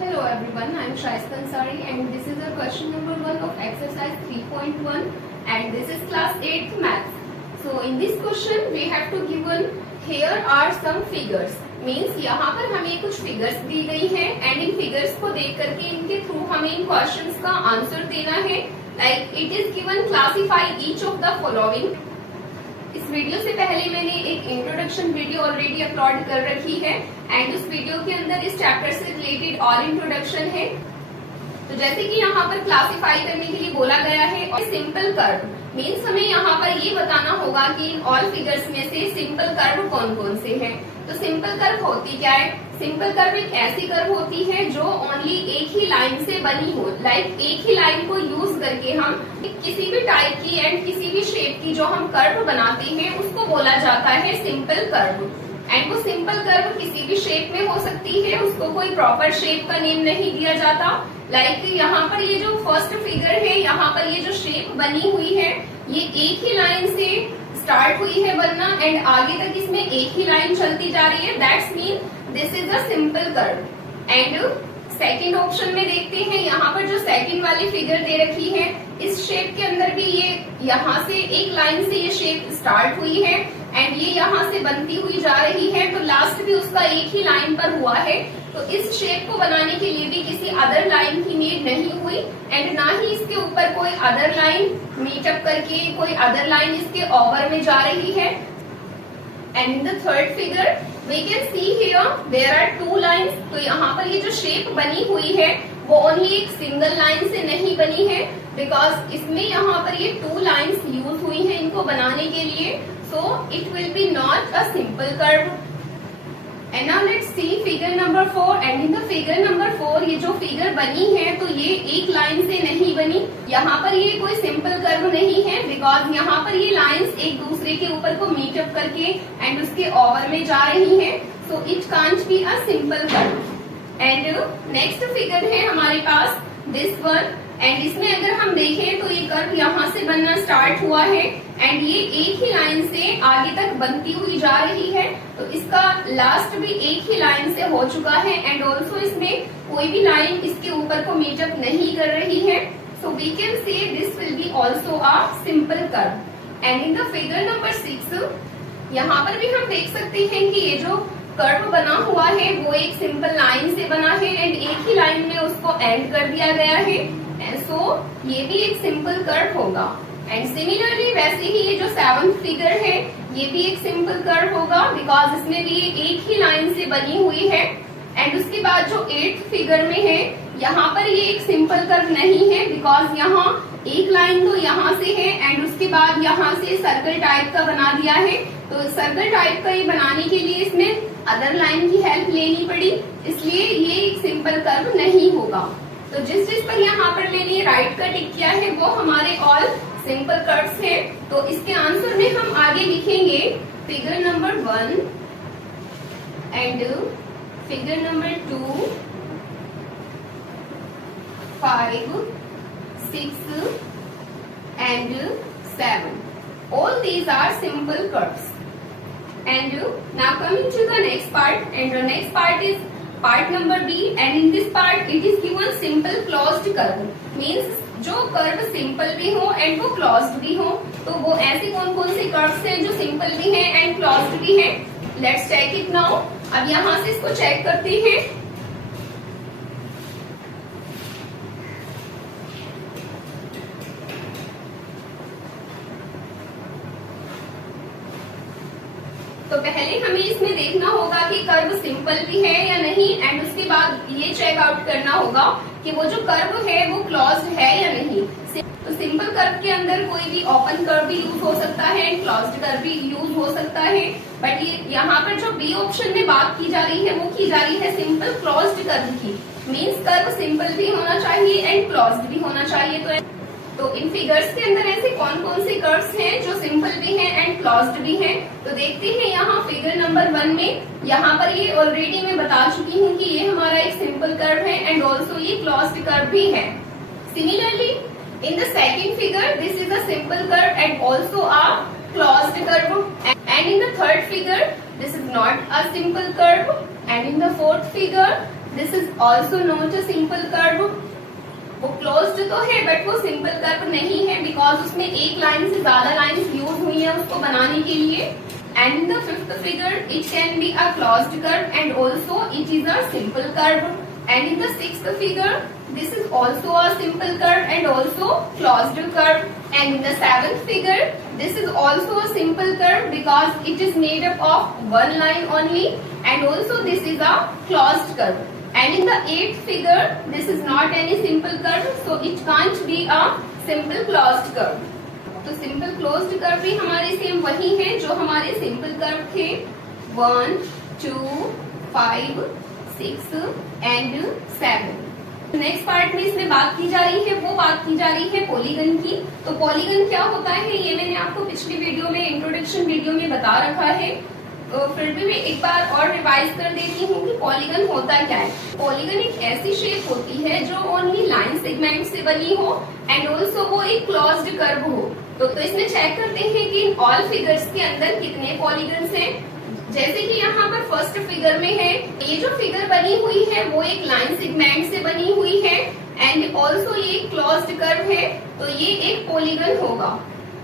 Hello everyone, I am Shaista Ansari and this is our question number 1 of exercise 3.1 and this is class 8th maths. So in this question we have to given here are some figures. Means यहाँ पर हमें कुछ figures दी गई हैं and in figures को देख करके इनके थ्रू हमें इन क्वेश्चंस का आंसर देना है. Like it is given classify each of the following. इस वीडियो से पहले मैंने एक इंट्रोडक्शन वीडियो ऑलरेडी अपलोड कर रखी है एंड उस वीडियो के अंदर इस चैप्टर से रिलेटेड और इंट्रोडक्शन है. तो जैसे कि यहाँ पर क्लासिफाई करने के लिए बोला गया है और सिंपल कर्व मीन्स हमें यहाँ पर ये बताना होगा कि इन ऑल फिगर्स में से सिंपल कर्व कौन कौन से हैं. तो सिंपल कर्व होती क्या है? सिंपल कर्व एक ऐसी कर्व होती है जो ओनली एक ही लाइन से बनी हो. लाइक एक ही लाइन को यूज करके हम किसी भी टाइप की एंड किसी भी शेप की जो हम कर्व बनाते हैं उसको बोला जाता है सिंपल कर्व. एंड वो सिंपल कर्व किसी भी शेप में हो सकती है, उसको कोई प्रॉपर शेप का नेम नहीं दिया जाता. लाइक यहाँ पर ये जो फर्स्ट फिगर है, यहाँ पर ये जो शेप बनी हुई है ये एक ही लाइन से स्टार्ट हुई है बनना एंड आगे तक इसमें एक ही लाइन चलती जा रही है. That's mean this is a simple curve. And second option में देखते हैं, यहाँ पर जो सेकंड वाली फिगर दे रखी है इस शेप के अंदर भी ये यहाँ से एक लाइन से ये शेप स्टार्ट हुई है एंड ये यहाँ से बनती हुई जा रही है. तो लास्ट भी उसका एक ही लाइन पर हुआ है. तो इस शेप को बनाने के लिए भी किसी अदर लाइन की नीड नहीं हुई एंड ना ही इसके ऊपर कोई अदर लाइन मीटअप करके कोई अदर लाइन इसके ओवर में जा रही है. And in the third figure we can see here there are two lines. तो यहाँ पर ये जो शेप बनी हुई है वो ओनली एक सिंगल लाइन से नहीं बनी है बिकॉज इसमें यहाँ पर ये टू लाइन्स यूज हुई है इनको बनाने के लिए. So it will B not a simple curve. And now let's see figure number 4 and in the figure number 4 ये जो फिगर बनी है तो ये एक लाइन से नहीं बनी. यहाँ पर ये कोई सिंपल कर्व नहीं है बिकॉज यहाँ पर ये लाइंस एक दूसरे के ऊपर को मीटअप करके एंड उसके ओवर में जा रही है. So it can't be a simple curve. And next figure है हमारे पास दिस वन एंड इसमें अगर हम देखें तो ये कर्व यहाँ से बनना स्टार्ट हुआ है एंड ये एक ही लाइन से आगे तक बनती हुई जा रही है. तो इसका लास्ट भी एक ही लाइन से हो चुका है एंड ऑल्सो इसमें कोई भी लाइन इसके ऊपर को मीटअप नहीं कर रही है. So we can say this will be also a simple curve. And in the figure number 6 यहाँ पर भी हम देख सकते हैं कि ये जो कर्व बना हुआ है वो एक सिंपल लाइन से बना है एंड एक ही लाइन में उसको एंड कर दिया गया है. सो ये भी एक सिंपल कर्व होगा. एंड सिमिलरली वैसे ही ये जो 7th फिगर है ये भी एक सिंपल कर्व होगा बिकॉज इसमें भी एक ही लाइन से बनी हुई है. एंड उसके बाद जो 8th फिगर में है यहाँ पर ये एक सिंपल कर्व नहीं है बिकॉज यहाँ एक लाइन तो यहाँ से है एंड उसके बाद यहाँ से सर्कल टाइप का बना दिया है. तो सर्कल टाइप का ये बनाने के लिए इसमें अदर लाइन की हेल्प लेनी पड़ी, इसलिए ये एक सिंपल कर्व नहीं होगा. तो जिस पर यहाँ पर मैंने राइट का टिक किया है वो हमारे ऑल सिंपल कर्व्स है. तो इसके आंसर में हम आगे लिखेंगे figure number 1 and figure number 2, 5, 6 and 7. All these are simple curves. And now coming to the next part, and the next part is part number B, and in this part it is given simple closed curve. Means जो curve simple भी हो and वो closed भी हो. तो वो ऐसे कौन कौन से कर्व्स हैं जो सिंपल भी हैं एंड क्लोज्ड भी हैं. Let's check it now. अब यहाँ से इसको चेक करते हैं. तो पहले हमें इसमें देखना होगा कि कर्व सिंपल भी है या नहीं एंड उसके बाद ये चेक आउट करना होगा कि वो जो कर्व है वो क्लोज्ड है या नहीं. तो सिंपल कर्व के अंदर कोई भी ओपन कर्व भी यूज हो सकता है एंड क्लोज्ड कर्व भी यूज हो सकता है. बट ये यहाँ पर जो बी ऑप्शन में बात की जा रही है वो की जा रही है सिंपल क्लोज्ड कर्व की. मीन्स कर्व सिंपल भी होना चाहिए एंड क्लोज्ड भी होना चाहिए. तो इन फिगर्स के अंदर ऐसे कौन कौन से कर्व्स हैं जो सिंपल भी हैं एंड क्लोज्ड भी हैं. तो देखते हैं यहाँ फिगर नंबर 1 में. यहाँ पर ये ऑलरेडी मैं बता चुकी हूँ कि ये हमारा एक सिंपल कर्व है एंड ऑल्सो ये क्लोज्ड कर्व भी है. Similarly in the second figure this is a simple curve and also a closed curve. And in the third figure this is not a simple curve. And in the fourth figure, this is also not a simple curve. वो closed तो है but वो simple curve नहीं है, because उसमें एक line से ज्यादा लाइंस यूज हुई है उसको बनाने के लिए। And in the fifth figure, it can be a closed curve and also it is a simple curve. And in the sixth figure, this is also a simple curve and also closed curve. And in the seventh figure, this is also a simple curve because it is made up of one line only, and also this is a closed curve. And in the eighth figure, this is not any simple curve, so it can't be a simple closed curve. तो simple closed curve भी हमारे same वही है जो हमारे simple curve थे 1, 2, 5, 6 and 7। Next part में इसमें बात की जा रही है, वो बात की जा रही है पॉलीगन की। तो पॉलीगन क्या होता है ये मैंने आपको पिछली वीडियो में, इंट्रोडक्शन वीडियो में बता रखा है, तो फिर भी मैं एक बार और रिवाइज कर देती हूँ कि पॉलीगन होता क्या है। पॉलीगन एक ऐसी शेप होती है जो ओनली लाइन सेगमेंट से बनी हो एंड ऑल्सो वो एक क्लोज्ड कर्व हो। तो इसमें चेक करते हैं कि इन ऑल फिगर्स के अंदर कितने पॉलीगन्स हैं। जैसे कि यहाँ पर फर्स्ट फिगर में है, ये जो फिगर बनी हुई है वो एक लाइन सेगमेंट से बनी हुई है एंड ऑल्सो ये क्लोज्ड कर्व है, तो ये एक पॉलीगन होगा।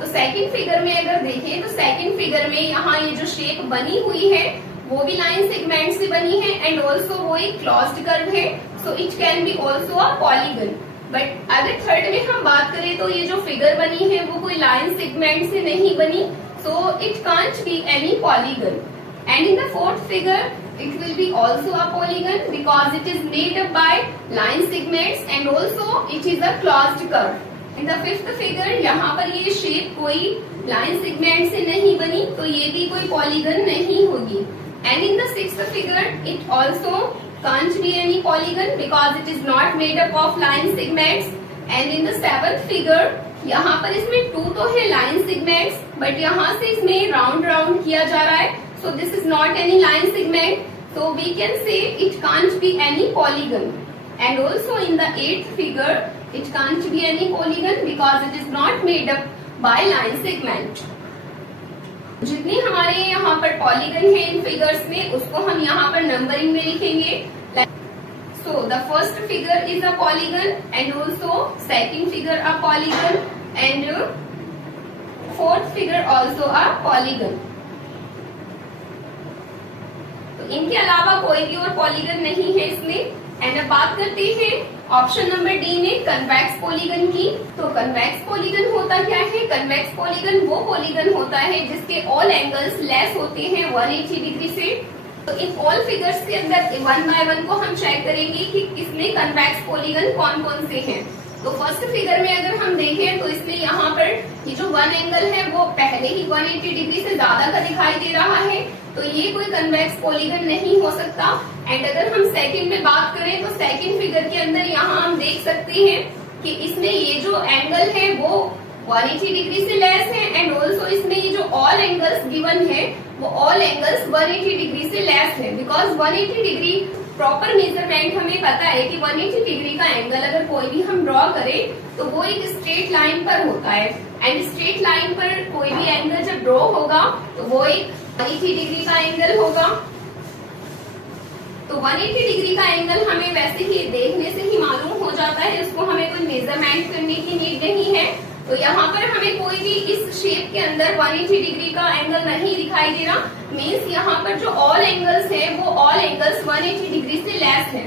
तो सेकंड फिगर में अगर देखें तो सेकंड फिगर में यहाँ ये जो शेप बनी हुई है वो भी लाइन सेगमेंट से बनी है एंड ऑल्सो वो एक क्लोज्ड कर्व है, so it can be also a polygon. But अगर थर्ड में हम बात करें तो ये जो फिगर बनी है वो कोई लाइन सेगमेंट से नहीं बनी, so it can't be any polygon. And in the fourth figure it will be also a polygon because it is made up by line segments and also it is a closed curve. In the fifth figure यहाँ पर ये shape कोई line segment से नहीं बनी, तो ये भी कोई पॉलीगन नहीं होगी। And in the sixth figure it also can't be any polygon because it is not made up of line segments. And in the seventh figure यहाँ पर इसमें 2 तो है लाइन सेगमेंट्स बट यहाँ से इसमें राउंड राउंड किया जा रहा है, so this is not any line segment, so we can say it can't be any polygon. And also in the eighth figure it can't be any polygon because it is not made up by line segment. जितनी हमारे यहाँ पर polygon है इन figures में उसको हम यहाँ पर नंबरिंग में लिखेंगे। So the first figure is a polygon and also second figure a polygon and fourth figure also a polygon. तो इनके अलावा कोई भी और पॉलीगन नहीं है इसमें। एंड अब बात करते हैं ऑप्शन नंबर डी में कन्वेक्स पॉलीगन की। तो कन्वेक्स पॉलीगन होता क्या है? कन्वेक्स पॉलीगन वो पॉलीगन होता है जिसके ऑल एंगल्स लेस होते हैं 180 डिग्री से। तो इन ऑल फिगर्स के अंदर 1 बाय 1 को हम चेक करेंगे कि इसमें कन्वेक्स पॉलीगन कौन कौन से हैं। तो फर्स्ट फिगर में अगर हम देखें तो इसमें यहाँ पर ये जो 1 एंगल है वो पहले ही 180 डिग्री से ज्यादा का दिखाई दे रहा है, तो ये कोई कन्वेक्स पॉलीगन नहीं हो सकता। एंड अगर हम सेकंड में बात करें तो सेकंड फिगर के अंदर यहाँ हम देख सकते हैं कि इसमें ये जो एंगल है वो 180 डिग्री से लेस है एंड ऑल्सो इसमें ये जो ऑल एंगल्स गिवन है वो ऑल एंगल्स 180 डिग्री से लेस है, बिकॉज 180 डिग्री प्रॉपर मेजरमेंट हमें पता है कि 180 डिग्री का एंगल अगर कोई भी हम ड्रॉ करें तो वो एक स्ट्रेट लाइन पर होता है एंड स्ट्रेट लाइन पर कोई भी एंगल जब ड्रॉ होगा तो वो एक 180 डिग्री का एंगल होगा। तो 180 डिग्री का एंगल हमें वैसे ही देखने से ही मालूम हो जाता है, उसको हमें कोई मेजरमेंट करने की नीड नहीं है। तो यहाँ पर हमें कोई भी इस शेप के अंदर 180 डिग्री का एंगल नहीं दिखाई दे रहा, मीन्स यहाँ पर जो ऑल एंगल्स है वो ऑल एंगल्स 180 डिग्री से लेस है,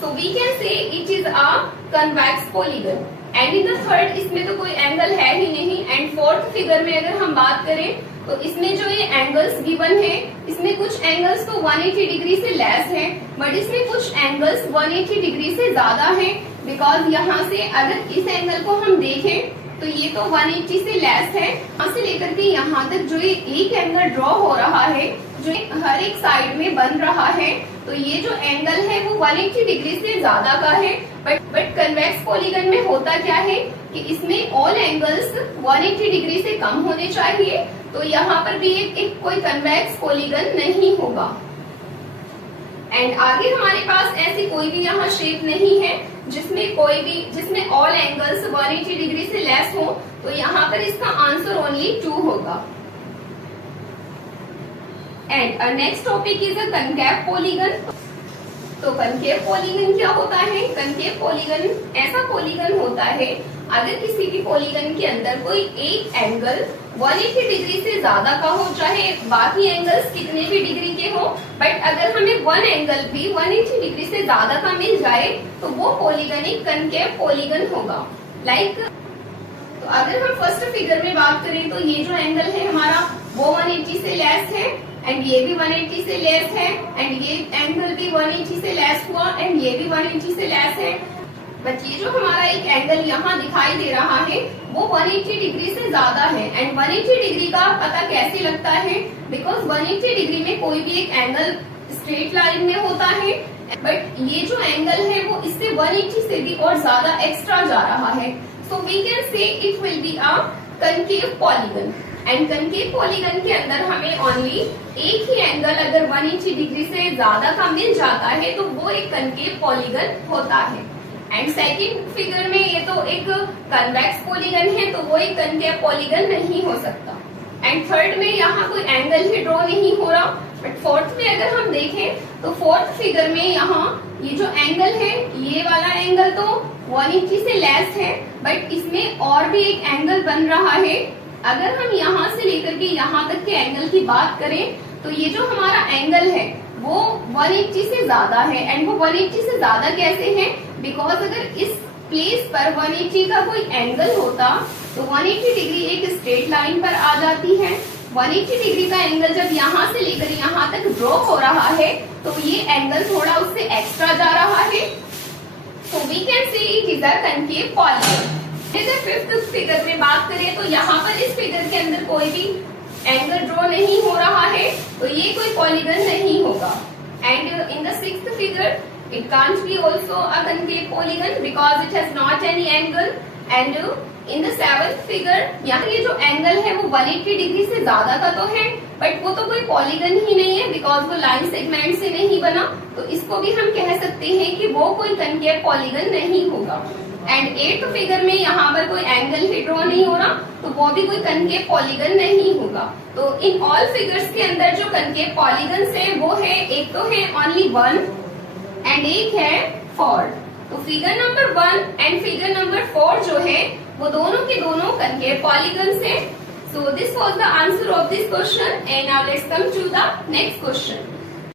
so we can say it is a convex polygon. And in the third इसमें तो कोई एंगल है ही नहीं। एंड फोर्थ फिगर में अगर हम बात करें तो इसमें जो ये एंगल्स गिवन है इसमें कुछ एंगल्स तो 180 डिग्री से लेस है बट इसमें कुछ एंगल्स 180 डिग्री से ज्यादा है, बिकॉज यहाँ से अगर इस एंगल को हम देखें तो ये तो 180 से लेस है, यहाँ से लेकर के यहाँ तक जो ये एक एंगल ड्रॉ हो रहा है जो हर एक साइड में बन रहा है, तो ये जो एंगल है वो 180 डिग्री से ज्यादा का है। बट कन्वेक्स पॉलीगन में होता क्या है कि इसमें ऑल एंगल्स 180 डिग्री से कम होने चाहिए, तो यहाँ पर भी एक कोई कन्वेक्स पॉलीगन नहीं होगा। एंड आगे हमारे पास ऐसी कोई भी यहाँ शेप नहीं है जिसमें ऑल एंगल्स 180 डिग्री से लेस हो, तो यहाँ पर इसका आंसर ओनली 2 होगा। And next topic is a concave polygon. तो कनकेव पॉलीगन क्या होता है? कनकेव पॉलीगन ऐसा पॉलीगन होता है अगर किसी भी पॉलीगन के अंदर कोई एक एंगल 180 डिग्री से ज्यादा का हो, चाहे बाकी एंगल्स कितने भी डिग्री के हो, बट अगर हमें वन एंगल भी 180 डिग्री से ज्यादा का मिल जाए तो वो पॉलीगन एक कनकेव पॉलीगन होगा। लाइक तो अगर हम फर्स्ट फिगर में बात करें तो ये जो एंगल है हमारा वो 180 से लेस है एंड ये भी 180 से लेस है एंड ये एंगल भी 180 से लेस हुआ एंड ये भी 180 से लेस है। बट ये जो हमारा एक एंगल यहाँ दिखाई दे रहा है वो 180 डिग्री से ज्यादा है एंड 180 डिग्री का पता कैसे लगता है? बिकॉज 180 डिग्री में कोई भी एक एंगल स्ट्रेट लाइन में होता है, बट ये जो एंगल है वो इससे 180 से भी और ज्यादा एक्स्ट्रा जा रहा है। So we can say it will be a concave polygon and concave polygon के अंदर हमें ओनली एक ही एंगल अगर 180 डिग्री से ज्यादा का मिल जाता है तो वो एक कनकेव पॉलीगन होता है। एंड सेकंड फिगर में ये तो एक कन्वेक्स पॉलीगन है तो वो एक कनकेव पॉलीगन नहीं हो सकता। एंड थर्ड में यहाँ कोई एंगल ही ड्रॉ नहीं हो रहा, बट फोर्थ में अगर हम देखें तो फोर्थ फिगर में यहाँ ये जो एंगल है ये वाला एंगल तो 180 से लेस है, बट इसमें और भी एक एंगल बन रहा है। अगर हम यहाँ से लेकर के यहाँ तक के एंगल की बात करें तो ये जो हमारा एंगल है वो 180 से ज्यादा है एंड वो 180 से ज्यादा कैसे है? बिकॉज अगर इस प्लेस पर 180 का कोई एंगल होता तो 180 डिग्री एक स्ट्रेट लाइन पर आ जाती है। 180 डिग्री का एंगल जब यहाँ से लेकर यहाँ तक ड्रॉ हो रहा है तो ये एंगल थोड़ा उससे एक्स्ट्रा जा रहा है। So we can say it is a concave polygon. Fifth figure में बात करें तो यहाँ पर इस फिगर के अंदर कोई भी एंगल ड्रॉ नहीं हो रहा है तो ये कोई पॉलीगन नहीं होगा। And in the sixth figure it can't be also a concave polygon because it has not any angle। and in the seventh figure यहाँ ये जो एंगल है वो 180 डिग्री से ज्यादा का तो है बट वो तो कोई पॉलीगन ही नहीं है बिकॉज वो लाइन सेगमेंट से नहीं बना, तो इसको भी हम कह सकते हैं कि वो कोई कनकेव पॉलीगन नहीं होगा। एंड एट्थ फिगर में यहाँ पर कोई एंगल ही ड्रॉ नहीं हो रहा तो वो भी कोई कनकेव पॉलीगन नहीं होगा। तो इन ऑल फिगर्स के अंदर जो कनकेव पॉलीगन है वो है एक तो है ओनली 1 एंड एक है 4। तो figure number 1 and figure number 4 जो है वो दोनों के दोनों कनकेव पॉलीगन्स हैं। So this was the answer of this question and now let's come to the next question.